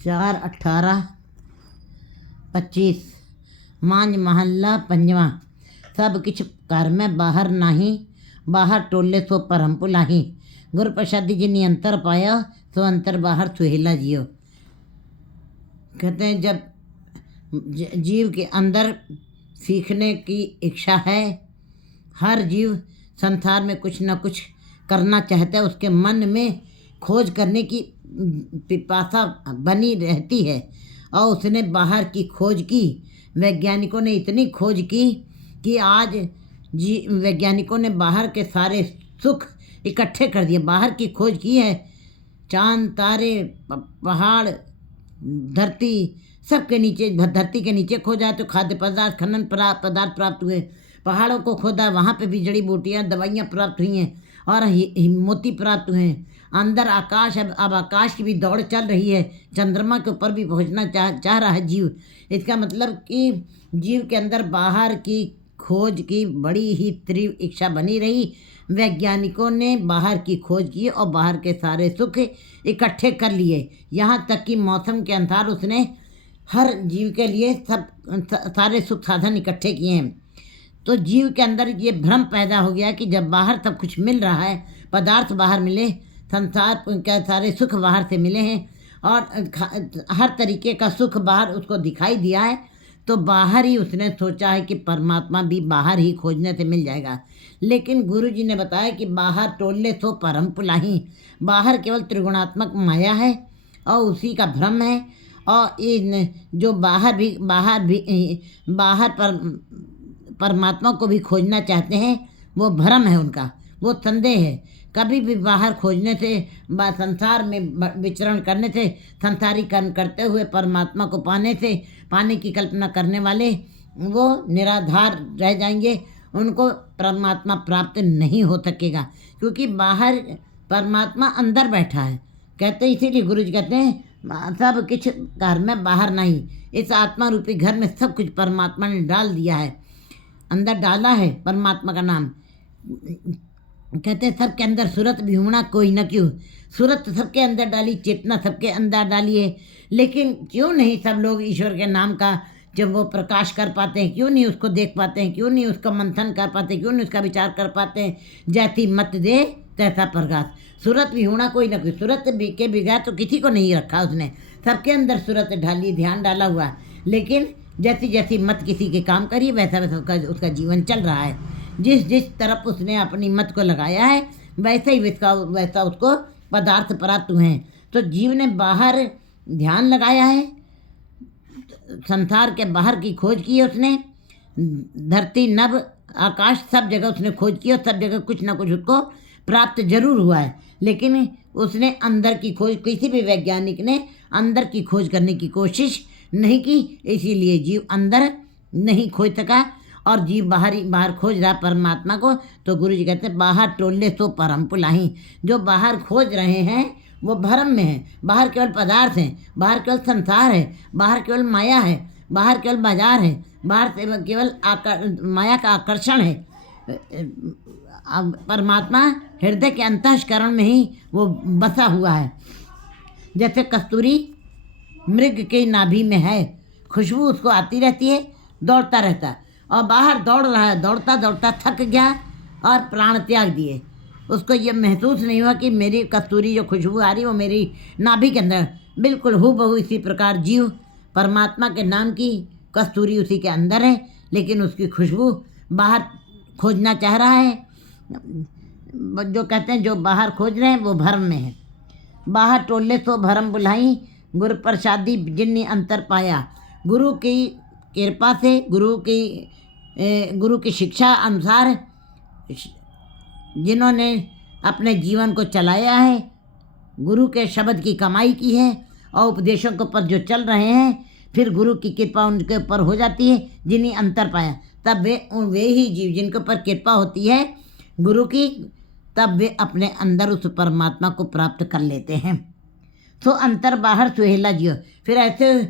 4/18/25 मांझ महल्ला पंजवा। सब किछ घर में बाहर नाही, बाहर टोले सो परम पुलाही। गुर प्रसादी जिनी अंतर पाया, सो अंतर बाहर सुहेला जियो। कहते हैं जब जीव के अंदर सीखने की इच्छा है, हर जीव संसार में कुछ न कुछ करना चाहता है, उसके मन में खोज करने की पिपासा बनी रहती है और उसने बाहर की खोज की। वैज्ञानिकों ने इतनी खोज की कि आज वैज्ञानिकों ने बाहर के सारे सुख इकट्ठे कर दिए। बाहर की खोज की है, चांद तारे पहाड़ धरती सबके नीचे, धरती के नीचे खोजा तो खाद्य पदार्थ खनन पदार्थ प्राप्त हुए। पहाड़ों को खोदा, वहाँ पे भी जड़ी बूटियाँ दवाइयाँ प्राप्त हुई हैं और मोती प्राप्त हुए हैं। अंदर आकाश, अब आकाश की भी दौड़ चल रही है, चंद्रमा के ऊपर भी पहुँचना चाह रहा है जीव। इसका मतलब कि जीव के अंदर बाहर की खोज की बड़ी ही तीव्र इच्छा बनी रही। वैज्ञानिकों ने बाहर की खोज की और बाहर के सारे सुख इकट्ठे कर लिए। यहाँ तक कि मौसम के अनुसार उसने हर जीव के लिए सब सारे सुख साधन इकट्ठे किए हैं। तो जीव के अंदर ये भ्रम पैदा हो गया कि जब बाहर सब कुछ मिल रहा है, पदार्थ बाहर मिले, संसार के सारे सुख बाहर से मिले हैं और हर तरीके का सुख बाहर उसको दिखाई दिया है, तो बाहर ही उसने सोचा है कि परमात्मा भी बाहर ही खोजने से मिल जाएगा। लेकिन गुरु जी ने बताया कि बाहर टोले सो परम पुलाही। बाहर केवल त्रिगुणात्मक माया है और उसी का भ्रम है। और इन जो बाहर परमात्मा को भी खोजना चाहते हैं, वो भ्रम है उनका, वो संदेह है। कभी भी बाहर खोजने से, संसार में विचरण करने से, संसारी कर्म करते हुए परमात्मा को पाने की कल्पना करने वाले वो निराधार रह जाएंगे, उनको परमात्मा प्राप्त नहीं हो सकेगा। क्योंकि बाहर परमात्मा अंदर बैठा है। कहते हैं, इसीलिए गुरु जी कहते हैं सब कुछ घर में बाहर नहीं। इस आत्मा रूपी घर में सब कुछ परमात्मा ने डाल दिया है, अंदर डाला है परमात्मा का नाम। कहते हैं सबके अंदर सूरत भी होना कोई न क्यों। सूरत सबके अंदर डाली, चेतना सबके अंदर डाली है, लेकिन क्यों नहीं सब लोग ईश्वर के नाम का जब वो प्रकाश कर पाते हैं, क्यों नहीं उसको देख पाते हैं, क्यों नहीं उसका मंथन कर पाते, क्यों नहीं उसका विचार कर पाते हैं। जैसी मत दे तैसा प्रकाश। सूरत भी होना कोई ना कोई। सूरत के बगैर तो किसी को नहीं रखा उसने, सबके अंदर सूरत डाली, ध्यान डाला हुआ है। लेकिन जैसी जैसी मत किसी के काम करिए, वैसा वैसा उसका जीवन चल रहा है। जिस तरफ उसने अपनी मत को लगाया है, वैसा ही वैसा उसको पदार्थ प्राप्त हुए हैं। तो जीव ने बाहर ध्यान लगाया है, संसार के बाहर की खोज की है उसने। धरती नभ आकाश सब जगह उसने खोज की और सब जगह कुछ ना कुछ उसको प्राप्त जरूर हुआ है। लेकिन उसने अंदर की खोज, किसी भी वैज्ञानिक ने अंदर की खोज करने की कोशिश नहीं की, इसीलिए जीव अंदर नहीं खोज सका और जीव बाहर खोज रहा परमात्मा को। तो गुरु जी कहते हैं बाहर टोले सो परम पुलाही। जो बाहर खोज रहे हैं वो भ्रम में है। बाहर केवल पदार्थ हैं, बाहर केवल संसार है, बाहर केवल माया है, बाहर केवल बाजार है, बाहर से केवल माया का आकर्षण है। परमात्मा हृदय के अंतःकरण में ही वो बसा हुआ है। जैसे कस्तूरी मृग के नाभि में है, खुशबू उसको आती रहती है, दौड़ता रहता है और बाहर दौड़ रहा है, दौड़ता दौड़ता थक गया और प्राण त्याग दिए। उसको ये महसूस नहीं हुआ कि मेरी कस्तूरी जो खुशबू आ रही वो मेरी नाभि के अंदर। बिल्कुल हूबहू इसी प्रकार जीव परमात्मा के नाम की कस्तूरी उसी के अंदर है, लेकिन उसकी खुशबू बाहर खोजना चाह रहा है। जो कहते हैं जो बाहर खोज रहे हैं वो भ्रम में है। बाहर टोले सो भरम बुलाई, गुरु प्रसादी जिन्नी अंतर पाया। गुरु की कृपा से, गुरु की शिक्षा अनुसार जिन्होंने अपने जीवन को चलाया है, गुरु के शब्द की कमाई की है और उपदेशों के ऊपर जो चल रहे हैं, फिर गुरु की कृपा उनके ऊपर हो जाती है, जिन्हें अंतर पाया। तब वे ही जीव जिनके ऊपर कृपा होती है गुरु की, तब वे अपने अंदर उस परमात्मा को प्राप्त कर लेते हैं। तो अंतर बाहर सुहेला जियो। फिर ऐसे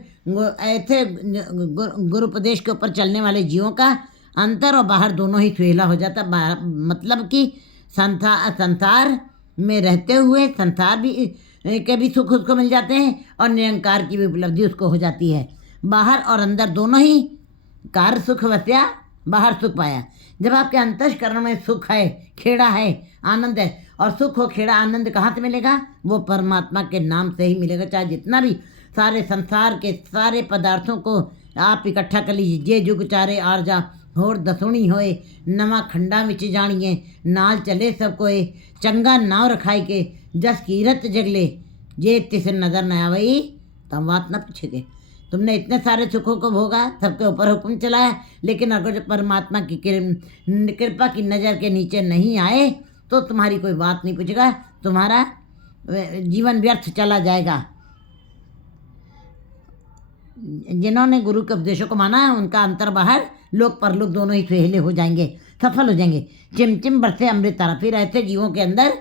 गुरुपदेश के ऊपर चलने वाले जीवों का अंतर और बाहर दोनों ही सुहेला हो जाता। मतलब कि संसार में रहते हुए संसार भी के भी सुख उसको मिल जाते हैं और निरंकार की भी उपलब्धि उसको हो जाती है। बाहर और अंदर दोनों ही कार्य सुख वस्या, बाहर सुख पाया। जब आपके अंतःकरण में सुख है, खेड़ा है, आनंद है, और सुख हो खेड़ा आनंद कहाँ से मिलेगा? वो परमात्मा के नाम से ही मिलेगा। चाहे जितना भी सारे संसार के सारे पदार्थों को आप इकट्ठा कर लीजिए, जे जुग चारे आर जा होर दसुणी होए, नवा खंडा विच जानिए, नाल चले सब कोए, चंगा नाव रखाई के, जस कीरत जगले, जे तिस नजर न आवई, तब बात न पूछेगे। तुमने इतने सारे सुखों को भोगा, सबके ऊपर हुक्म चलाया, लेकिन अगर जो परमात्मा की कृपा की नज़र के नीचे नहीं आए तो तुम्हारी कोई बात नहीं पूछेगा, तुम्हारा जीवन व्यर्थ चला जाएगा। जिन्होंने गुरु के उपदेशों को माना है उनका अंतर बाहर लोक परलोक दोनों ही सुहेले हो जाएंगे, सफल हो जाएंगे। चिमचिम बरसे अमृत तारा। फिर ऐसे जीवों के अंदर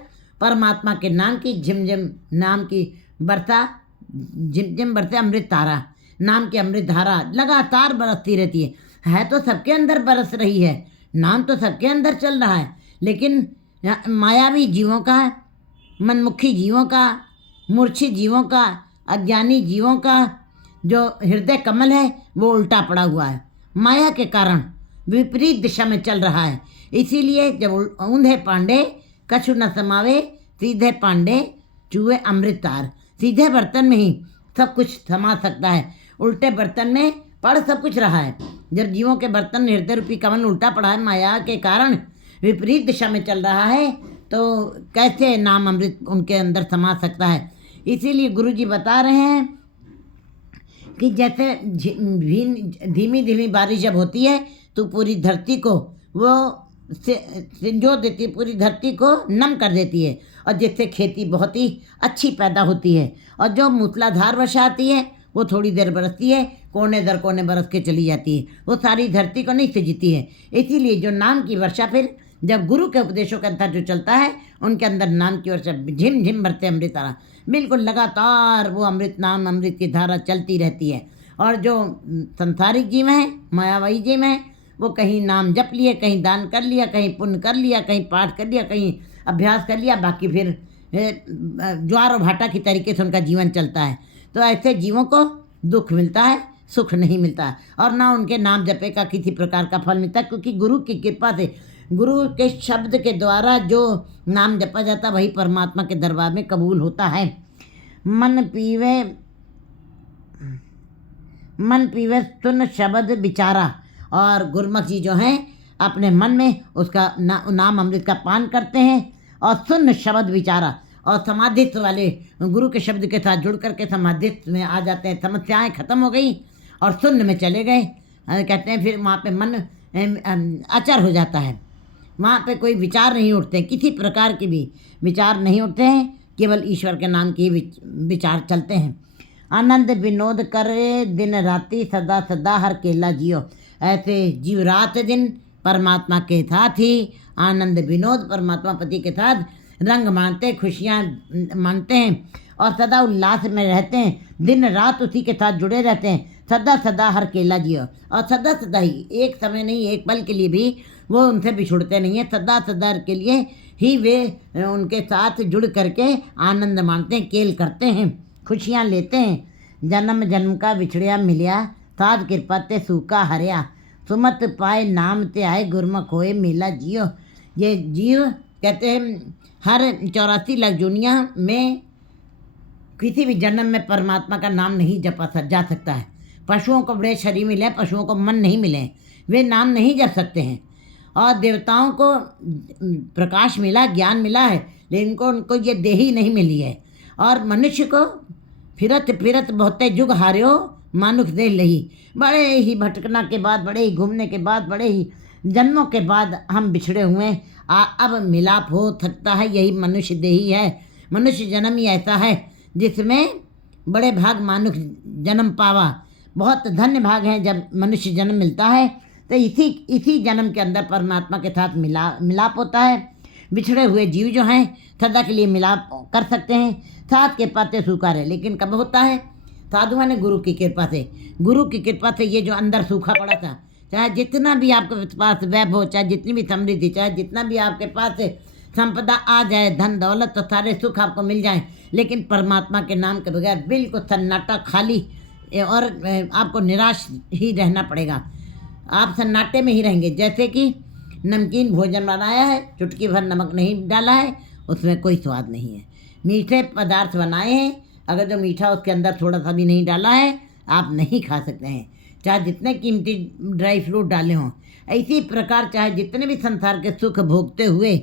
परमात्मा के नाम की झिमझिम नाम की बरसा, झिमझिम बरसे अमृत तारा नाम की अमृत धारा लगातार बरसती रहती है तो सबके अंदर बरस रही है, नाम तो सबके अंदर चल रहा है, लेकिन मायावी जीवों का, मनमुखी जीवों का, मूर्छित जीवों का, अज्ञानी जीवों का जो हृदय कमल है वो उल्टा पड़ा हुआ है, माया के कारण विपरीत दिशा में चल रहा है। इसीलिए जब ऊंधे पांडे कछु न समावे, सीधे पांडे चूहे अमृत तार। सीधे बर्तन में ही सब कुछ समा सकता है, उल्टे बर्तन में पड़ सब कुछ रहा है। जब जीवों के बर्तन हृदय रूपी कमल उल्टा पड़ा है, माया के कारण विपरीत दिशा में चल रहा है, तो कैसे नाम अमृत उनके अंदर समा सकता है। इसीलिए गुरु जी बता रहे हैं कि जैसे धीमी धीमी बारिश जब होती है तो पूरी धरती को वो सिंजो देती है, पूरी धरती को नम कर देती है, और जिससे खेती बहुत ही अच्छी पैदा होती है। और जो मूसलाधार वर्षा आती है वो थोड़ी देर बरसती है, कोने दर कोने बरस के चली जाती है, वो सारी धरती को नहीं सिंचती है। इसीलिए जो नाम की वर्षा फिर जब गुरु के उपदेशों के अंदर जो चलता है उनके अंदर नाम की वर्षा झिम झिम भरते अमृत धारा, बिल्कुल लगातार वो अमृत नाम अमृत की धारा चलती रहती है। और जो संसारिक जीव हैं, मायावी जीव हैं, वो कहीं नाम जप लिए, कहीं दान कर लिया, कहीं पुण्य कर लिया, कहीं पाठ कर लिया, कहीं अभ्यास कर लिया, बाकी फिर ज्वार और भाटा की तरीके से उनका जीवन चलता है। तो ऐसे जीवों को दुख मिलता है, सुख नहीं मिलता है, और ना उनके नाम जपे का किसी प्रकार का फल मिलता है, क्योंकि गुरु की कृपा से, गुरु के शब्द के द्वारा जो नाम जपा जाता वही परमात्मा के दरबार में कबूल होता है। मन पीवे सुन शब्द विचारा। और गुरमुख जी जो हैं अपने मन में उसका नाम अमृत का पान करते हैं और सुन शब्द विचारा, और समाधित्व वाले गुरु के शब्द के साथ जुड़ करके समाधित्व में आ जाते हैं। समस्याएं खत्म हो गई और शून्य में चले गए, कहते हैं। फिर वहाँ पे मन अचर हो जाता है, वहाँ पे कोई विचार नहीं उठते, किसी प्रकार के भी विचार नहीं उठते हैं, केवल ईश्वर के नाम के ही विचार चलते हैं। आनंद विनोद करे दिन राति, सदा सदा हर केला जियो। ऐसे जीव रात दिन परमात्मा के साथ ही आनंद विनोद परमात्मा पति के साथ रंग मानते, खुशियाँ मानते हैं और सदा उल्लास में रहते हैं, दिन रात उसी के साथ जुड़े रहते हैं। सदा सदा हर केला जियो, और सदा सदा ही, एक समय नहीं, एक पल के लिए भी वो उनसे बिछुड़ते नहीं हैं। सदा सदा के लिए ही वे उनके साथ जुड़ करके आनंद मानते हैं, केल करते हैं, खुशियाँ लेते हैं। जन्म जन्म का बिछड़िया मिलिया, साध कृपा ते सूखा हरिया, सुमत पाए नाम ते आए, गुरमुख होए मेला जियो। ये जीव कहते हैं हर 84 लाख दुनिया में किसी भी जन्म में परमात्मा का नाम नहीं जपा जा सकता है। पशुओं को बड़े शरीर मिले, पशुओं को मन नहीं मिले, वे नाम नहीं जप सकते हैं। और देवताओं को प्रकाश मिला, ज्ञान मिला है, लेकिन उनको ये देही नहीं मिली है। और मनुष्य को फिरत फिरत बहुते जुग हार्यो, मानुख दे लही। बड़े ही भटकना के बाद, बड़े ही घूमने के बाद, बड़े ही जन्मों के बाद हम बिछड़े हुए, अब मिलाप हो सकता है, यही मनुष्य देही है। मनुष्य जन्म ही ऐसा है जिसमें बड़े भाग मानुष जन्म पावा। बहुत धन्य भाग हैं जब मनुष्य जन्म मिलता है, तो इसी जन्म के अंदर परमात्मा के साथ मिलाप होता है। बिछड़े हुए जीव जो हैं सदा के लिए मिलाप कर सकते हैं, साथ के पाते सूखा रहे। लेकिन कब होता है? साधुओं ने गुरु की कृपा से, गुरु की कृपा से ये जो अंदर सूखा पड़ा था, चाहे जितना भी आपके पास वैभव, चाहे जितनी भी समृद्धि, चाहे जितना भी आपके पास संपदा आ जाए, धन दौलत, तो सारे सुख आपको मिल जाए, लेकिन परमात्मा के नाम के बगैर बिल्कुल सन्नाटा खाली और आपको निराश ही रहना पड़ेगा। आप सन्नाटे में ही रहेंगे। जैसे कि नमकीन भोजन बनाया है, चुटकी भर नमक नहीं डाला है, उसमें कोई स्वाद नहीं है। मीठे पदार्थ बनाए हैं, अगर जो मीठा उसके अंदर थोड़ा सा भी नहीं डाला है, आप नहीं खा सकते हैं, चाहे जितने कीमती ड्राई फ्रूट डाले हों। इसी प्रकार चाहे जितने भी संसार के सुख भोगते हुए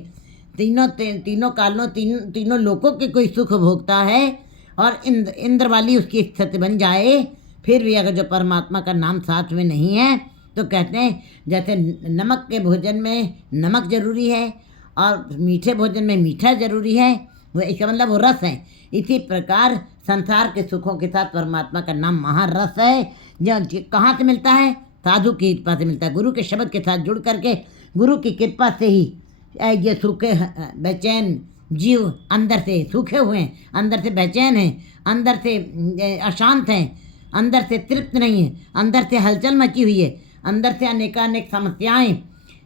तीनों कालों तीनों लोकों के कोई सुख भोगता है और इंद्र वाली उसकी स्थिति बन जाए, फिर भी अगर जो परमात्मा का नाम साथ में नहीं है तो कहते हैं जैसे नमक के भोजन में नमक जरूरी है और मीठे भोजन में मीठा जरूरी है, वो इसका मतलब वो रस है। इसी प्रकार संसार के सुखों के साथ परमात्मा का नाम महारस है। जो कहाँ से मिलता है? साधु की कृपा से मिलता है। गुरु के शब्द के साथ जुड़ करके गुरु की कृपा से ही ये सूखे बेचैन जीव अंदर से सूखे हुए हैं, अंदर से बेचैन हैं, अंदर से अशांत हैं, अंदर से तृप्त नहीं है, अंदर से हलचल मची हुई है, अंदर से अनेकानेक समस्याएं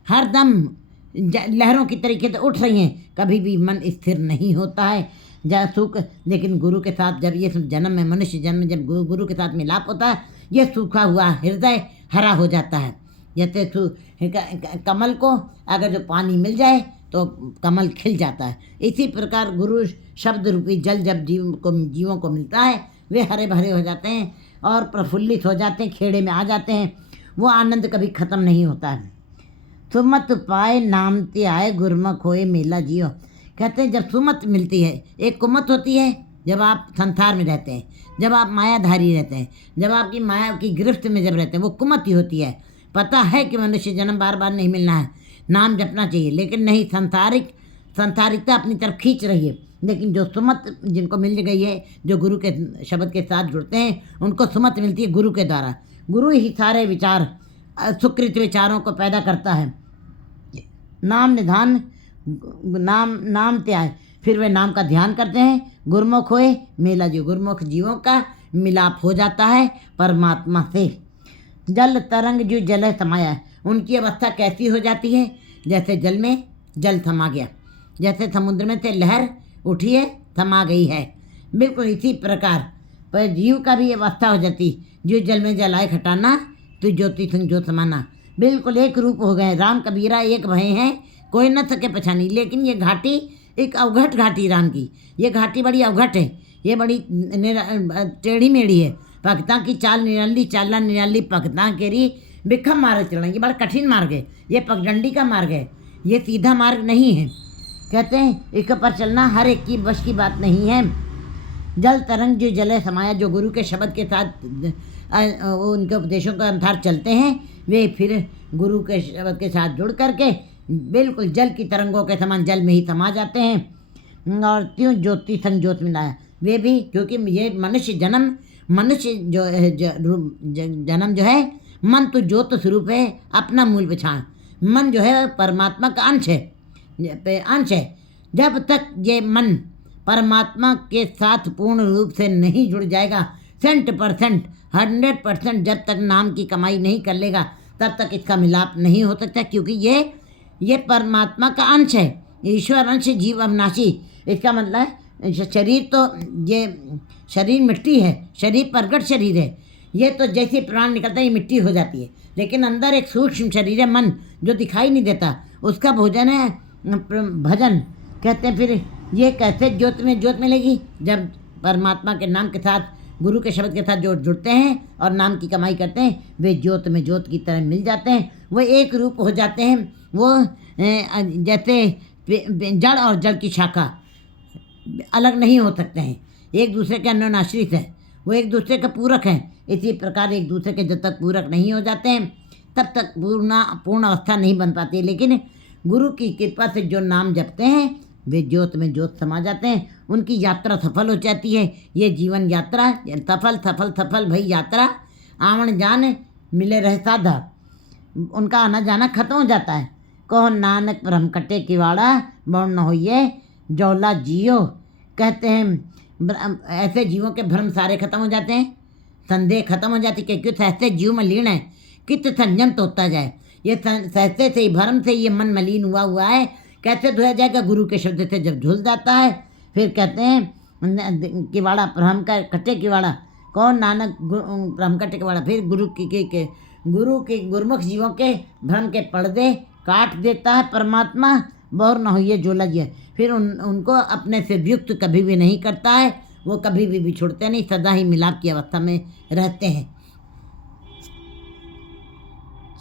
हर दम लहरों की तरीके से उठ रही हैं। कभी भी मन स्थिर नहीं होता है सुख। लेकिन गुरु के साथ जब ये जन्म में मनुष्य जन्म जब गुरु के साथ मिलाप होता है, ये सूखा हुआ हृदय हरा हो जाता है। जैसे कमल को अगर जो पानी मिल जाए तो कमल खिल जाता है, इसी प्रकार गुरु शब्द रूपी जल जब जीवों को मिलता है, वे हरे भरे हो जाते हैं और प्रफुल्लित हो जाते हैं, खेड़े में आ जाते हैं। वो आनंद कभी ख़त्म नहीं होता है। सुमत पाए नाम ते आए, गुरमुख होए मेला जियो। कहते हैं जब सुमत मिलती है, एक कुमत होती है जब आप संसार में रहते हैं, जब आप मायाधारी रहते हैं, जब आपकी माया की गिरफ्त में जब रहते हैं, वो कुमत ही होती है। पता है कि मनुष्य जन्म बार बार नहीं मिलना है, नाम जपना चाहिए, लेकिन नहीं, संसारिकता अपनी तरफ खींच रही है। लेकिन जो सुमत जिनको मिल गई है, जो गुरु के शब्द के साथ जुड़ते हैं, उनको सुमत मिलती है गुरु के द्वारा। गुरु ही सारे विचार सुकृत विचारों को पैदा करता है। नाम निधान नाम त्याग, फिर वे नाम का ध्यान करते हैं। गुरमुख होए मेला जीव, गुरमुख जीवों का मिलाप हो जाता है परमात्मा से। जल तरंग जो जल समाया, उनकी अवस्था कैसी हो जाती है? जैसे जल में जल समा गया, जैसे समुद्र में से लहर उठी है, समा गई है, बिल्कुल इसी प्रकार पर जीव का भी अवस्था हो जाती। जो जल में जलाए खटाना, तो ज्योति संग ज्योत समाना, बिल्कुल एक रूप हो गए। राम कबीरा एक भय हैं, कोई न सके पहचानी। लेकिन ये घाटी एक अवघट घाटी राम की, ये घाटी बड़ी अवघट है, ये बड़ी टेढ़ी मेढ़ी है। भक्ता की चाल निराली, चाला निराली, भक्ता केरी बिखम मार्ग चलना, ये बड़ा कठिन मार्ग है, ये पगडंडी का मार्ग है, ये सीधा मार्ग नहीं है। कहते हैं इसके पर चलना हर एक की बस की बात नहीं है। जल तरंग जो जले समाया, जो गुरु के शब्द के साथ उनके उपदेशों के अनुसार चलते हैं, वे फिर गुरु के शब्द के साथ जुड़ करके बिल्कुल जल की तरंगों के समान जल में ही समा जाते हैं। और त्यों ज्योति संग ज्योत मिलाया, वे भी, क्योंकि ये मनुष्य जो है जन्म जो है, मन तो ज्योत स्वरूप है, अपना मूल पहचान। मन जो है परमात्मा का अंश है। जब तक ये मन परमात्मा के साथ पूर्ण रूप से नहीं जुड़ जाएगा, 100% जब तक नाम की कमाई नहीं कर लेगा, तब तक इसका मिलाप नहीं हो सकता। क्योंकि ये परमात्मा का अंश है, ईश्वर अंश जीव अविनाशी। इसका मतलब शरीर तो ये शरीर मिट्टी है, शरीर प्रगट शरीर है, ये तो जैसे प्राण निकलता है ये मिट्टी हो जाती है। लेकिन अंदर एक सूक्ष्म शरीर है, मन, जो दिखाई नहीं देता, उसका भोजन है भजन। कहते हैं फिर ये कैसे ज्योत में ज्योत मिलेगी? जब परमात्मा के नाम के साथ, गुरु के शब्द के साथ जो जुड़ते हैं और नाम की कमाई करते हैं, वे ज्योत में ज्योत की तरह मिल जाते हैं, वो एक रूप हो जाते हैं। वो जैसे जड़ और जड़ की शाखा अलग नहीं हो सकते हैं, एक दूसरे के अन्योन्याश्रित हैं, वो एक दूसरे के पूरक हैं। इसी प्रकार एक दूसरे के जब तक पूरक नहीं हो जाते हैं, तब तक पूर्ण अवस्था नहीं बन पाती। लेकिन गुरु की कृपा से जो नाम जपते हैं, वे ज्योत में ज्योत समा जाते हैं, उनकी यात्रा सफल हो जाती है। ये जीवन यात्रा सफल भई यात्रा, आवन जान मिले रह साधा, उनका आना जाना खत्म हो जाता है। कहो नानक भ्रम कटे किवाड़ा, बौड़ न होइए जौला जियो। कहते हैं ऐसे जीवों के भ्रम सारे खत्म हो जाते हैं, संदेह खत्म हो जाती है, क्योंकि सहते जीव मलिन है, कित संयम तो होता जाए। ये सहते से ही, भ्रम से ये मन मलिन हुआ है, कैसे धोया जाएगा? गुरु के शब्द से जब झुल जाता है, फिर कहते हैं किवाड़ा भ्रम का कटे किवाड़ा कौन नानक भ्रम कटे किवाड़ा। फिर गुरु के गुरमुख जीवों के भ्रम के पर्दे काट देता है परमात्मा, बोर न होइए जोला जी। फिर उनको अपने से युक्त कभी भी नहीं करता है, वो कभी भी बिछुड़ते नहीं, सदा ही मिलाप की अवस्था में रहते हैं।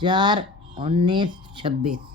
4/19/26